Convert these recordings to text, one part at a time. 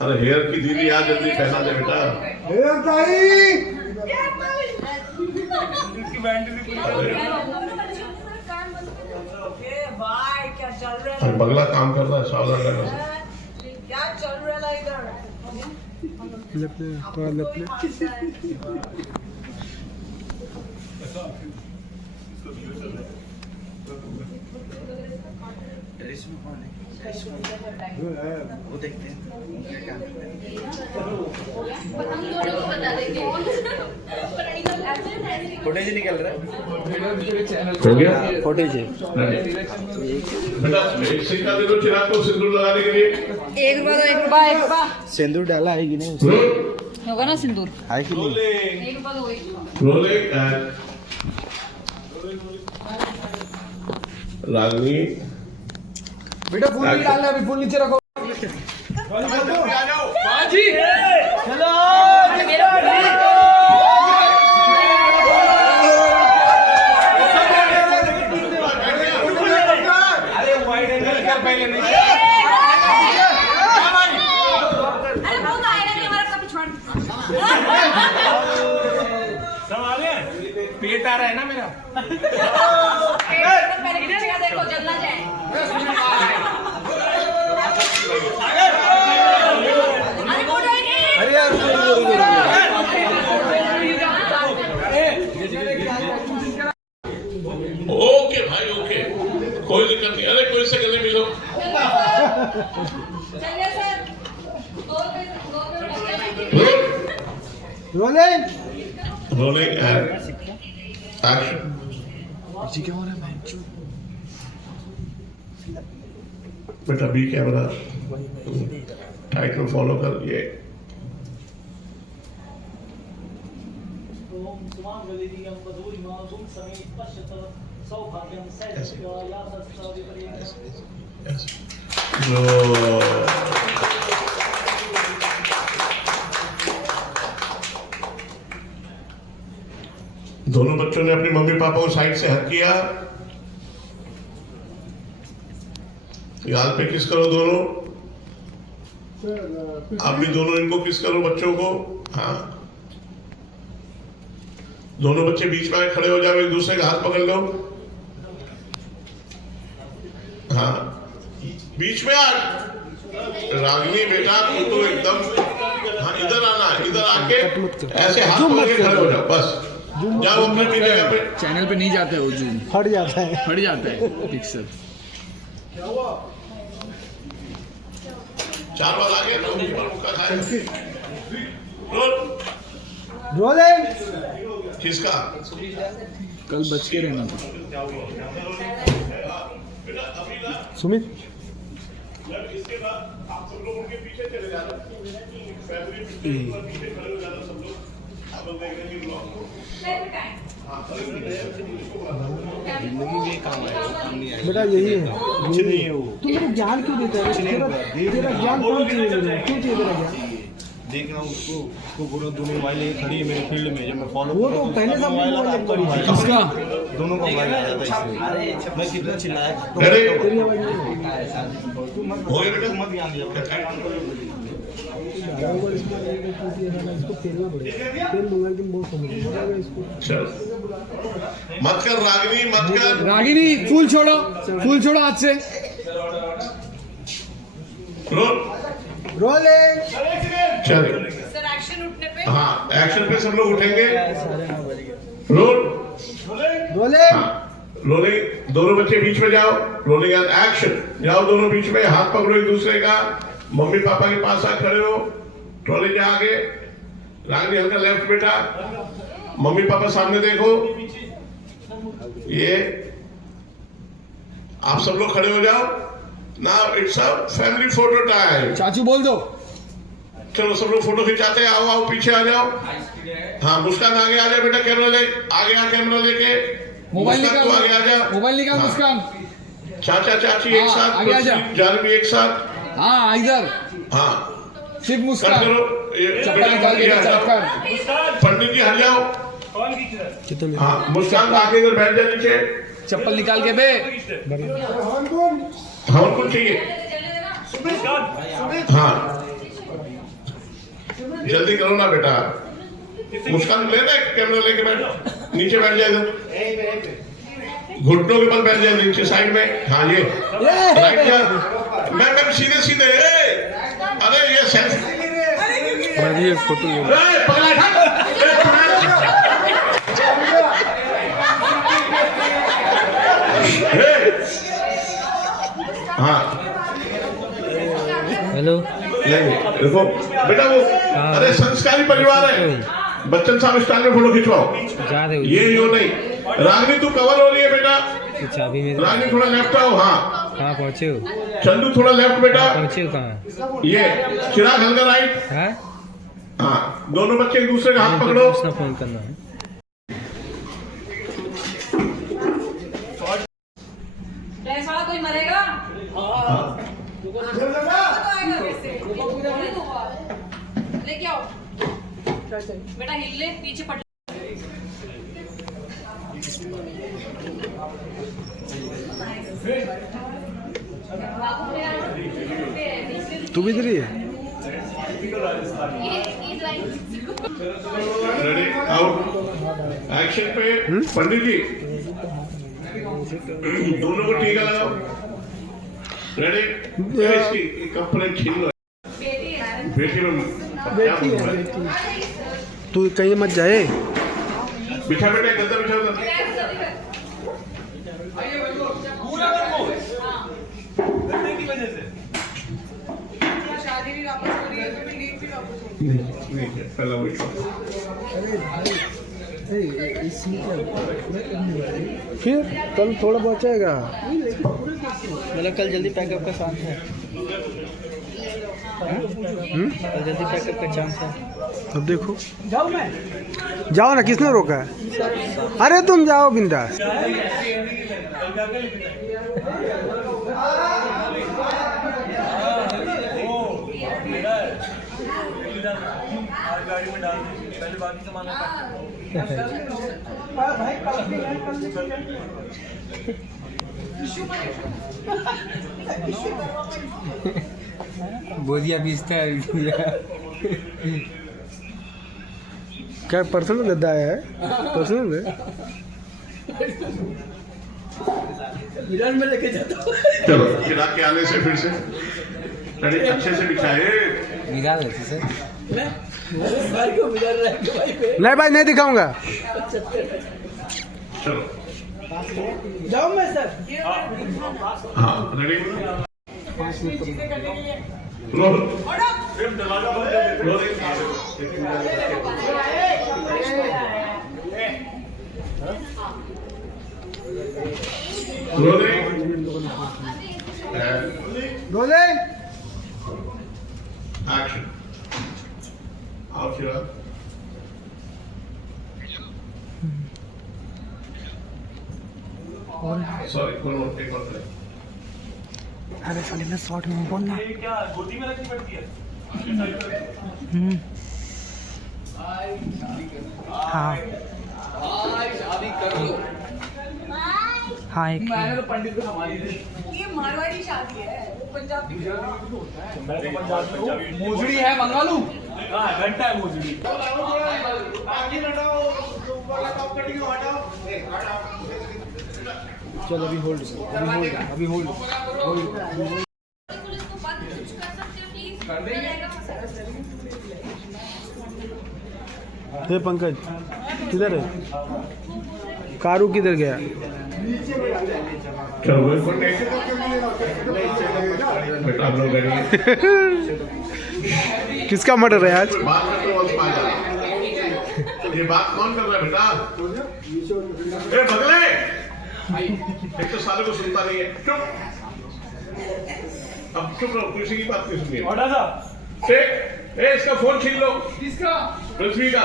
अरे हेयर की दीदी आ जल्दी पहना दे बेटा। हेयर ताई क्या चल रहा अरे बगला काम कर रहा है, सावधान रहना। है? क्या चल रहा है इधर? वो देखते हैं क्या करते हैं। हम दोनों को बता देंगे फुटेज निकल रहा है। हो गया फुटेज बेटा, एक सिक्का दे दो चिराग को सिंदूर लगाने के लिए। एक बार सिंदूर डाला है कि नहीं होगा ना सिंदूर है कि नहीं? एक बार वही रोलिंग एंड रागनी। बेटा फूल नहीं डालना, अभी फूल नीचे रखो। अरे बहुत आएगा नहीं हमारा कभी छोड़ पेट आ रहा है ना मेरा। पहले किसी का देखो जलना जाए अरे वो जाएंगे अरे यार ओके भाई ओके, कोई दिक्कत नहीं। अरे कोई से गले मिलो। चलिए sir rolling rolling and action. जी क्या हो रहा है मैं? बेटा बी कैमरा टाइटल फॉलो कर। ये दोनों बच्चों ने अपनी मम्मी पापा को साइड से हक किया। गाल पे किस करो दोनों। आप भी दोनों इनको किस करो बच्चों को। हाँ, दोनों बच्चे बीच में आए खड़े हो जाओ, एक दूसरे का हाथ पकड़ लो। हाँ, बीच में आ। रागिनी बेटा तू तो एकदम, हाँ इधर आना, इधर आके ऐसे हाथ पकड़ के खड़े हो जाओ। बस जाओ अपने जगह पे। चैनल पे नहीं जाते हो जूम फट जाता है। फट जाता है पिक्सल। चार बार आगे तो मुक्का खाएगा। रोल। रोलिंग किसका? कल बच के रहना था। सुमित इसके बाद आप सब लोग उनके पीछे चले जाना। फैमिली पीछे खड़े हो जाना सब लोग। आप लोग देख रहे हैं ब्लॉग को। बेटा यही है, कुछ नहीं है वो। तू मेरे ज्ञान क्यों देता है? तेरा ज्ञान कौन चाहिए मुझे? क्यों चाहिए तेरा ज्ञान? देख रहा हूँ उसको पूरा दोनों मोबाइल लेके खड़ी है मेरे फील्ड में। जब मैं फॉलो वो तो पहले सब मोबाइल पड़ी थी। किसका? दोनों का मोबाइल आया था इसलिए मैं कितना चिल्लाया। अरे तेरी आवाज नहीं हो गया बेटा। इसको फेरना पड़ेगा। तेल मोबाइल के बहुत समझ इसको। चल मत कर रागिनी, मत कर। रागिनी फूल छोड़ो हाथ से। रोल। रोलिंग चल सर एक्शन उठने पे हाँ, एक्शन पे सब लोग उठेंगे। रोल। रोलिंग हाँ, रोलिंग। दोनों बच्चे बीच में जाओ। Rolling and action. जाओ दोनों बीच में, हाथ पकड़ो एक दूसरे का। मम्मी पापा के पास आ खड़े हो। ट्रॉली के आगे। रागिनी हल्का लेफ्ट बेटा। मम्मी पापा सामने देखो। ये आप सब लोग खड़े हो जाओ। Now it's a family photo time. चाचू बोल दो। चलो सब लोग फोटो खिंचाते हैं। आओ आओ पीछे आ जाओ। हाँ, मुस्कान आगे आ जाए बेटा। कैमरा ले आगे आ, कैमरा लेके मोबाइल मुस्कान निकाल, को आगे आ जा। मोबाइल निकाल हाँ। मुस्कान। चाचा चाची एक हाँ, साथ, आगे आ जा। जानवी एक साथ। हाँ इधर हाँ सिर्फ कट मुस्कान। करो। ये चप्पल बेटा निकाल के ये हटाओ। चप्पल। पंडित जी हट जाओ। हाँ, मुस्कान आके इधर बैठ जा नीचे। चप्पल निकाल के बे। हवन कुछ चाहिए। हाँ जल्दी करो ना बेटा। मुस्कान लेना कैमरा लेके बैठ, नीचे बैठ जाए इधर, घुटनों के बल बैठ जाए नीचे साइड में। हाँ ये राइट यार, मैं सीधे सीधे। अरे ये सेल्फी फोटो पगला था। हाँ हेलो नहीं देखो बेटा वो, अरे संस्कारी परिवार है, बच्चन साहब स्टाइल में फोटो खिंचवाओ। जा रहे ये यो नहीं। रागनी तू कवर हो रही है बेटा, चाबी में रागनी थोड़ा लेफ्ट आओ। हाँ कहाँ पहुँचे हो? चंदू थोड़ा लेफ्ट बेटा। पहुँचे हो कहाँ? ये चिराग हल्का राइट। हाँ हाँ दोनों बच्चे एक दूसरे का हाथ पकड़ो। उसने फोन करना है। ड्रेस वाला कोई मरेगा? तो आएगा कैसे? लेके आओ बेटा, हिल ले, पीछे पट। तू भी इधर ही है? रेडी आउट एक्शन पे। पंडित जी दोनों को टीका लगाओ। रेडी, इसकी कंप्लेंट छीन लो। बेटी में क्या बोलूं मैं? तू कहीं मत जाए। बिछा बेटा, गद्दा बिछा उधर। शादी भी वापस हो रही है तो डेट भी वापस हो रही नहीं पहला वही। फिर कल थोड़ा पहुँचेगा, मतलब कल जल्दी पैकअप का चांस है। कल जल्दी पैकअप का चांस है। अब देखो, जाओ ना, किसने रोका है? अरे तुम जाओ बिंदास। गाड़ी में डाल दे, पहले बाकी सामान बोधिया बीचता है। क्या पर्सनल गद्दा है? पर्सनल है। ईरान में लेके जाता हूँ। चलो चिराग के आने से फिर से रेडी, अच्छे से बिछाए। मिला रहती सर। नहीं भाई, नहीं दिखाऊंगा। चलो जाओ मैं सर। हाँ ready, roll roll. Rolling action. आओ चिराग। सॉरी एक बार करें। अरे साले में शॉर्ट में बोलना। क्या गोदी में रखनी पड़ती है? हाँ हाँ एक ये मारवाड़ी शादी है, वो पंजाबी। मोजड़ी है, मंगा लूं? हाँ घंटा है मोजड़ी। चलो अभी होल्ड, अभी होल्ड। हे पंकज किधर है? कारू किधर गया? चलो बेटा आप लोग रेडी? किसका मर्डर है आज? बात में तो बस पागल। ये बात कौन कर रहा है बेटा? ए बगले, एक तो सालों को सुनता नहीं है। चुप, अब चुप रहो, किसी की बात नहीं सुनिए। ऑर्डर था। इसका फोन छीन लो। किसका? पृथ्वी का।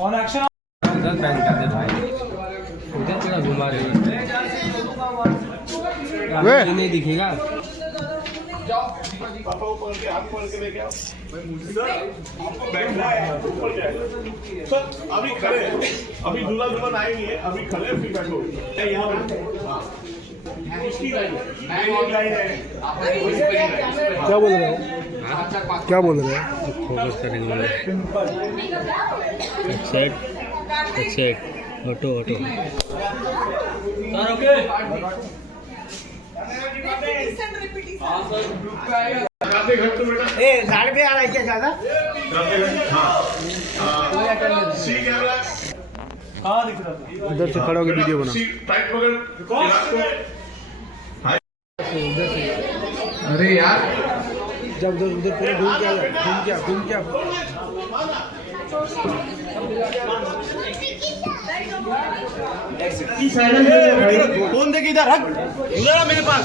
On action. उधर बैन कर दे भाई, उधर पूरा घुमा दे। नहीं दिखेगा। पापा को पकड़ के, हाथ पकड़ के लेके आओ। आपको बैठना है, ऊपर जाए। सर अभी खड़े, अभी दूल्हा दुल्हन आएंगे, अभी खड़े फिर बैठो। यहाँ बैठो। हाँ क्या बोल रहे हो क्या बोल रहे हो फोकस करेंगे एक्सेट ऑटो ऑटो आते घर तो बेटा ए झाड़ भी आ रहा है क्या ज्यादा हाँ सी कैमरा इधर से खड़ा होकर वीडियो बना सी टाइट पकड़ गिलास को अरे यार जब उधर उधर पूरा घूम के आ फोन देखिए इधर हट इधर आ मेरे पास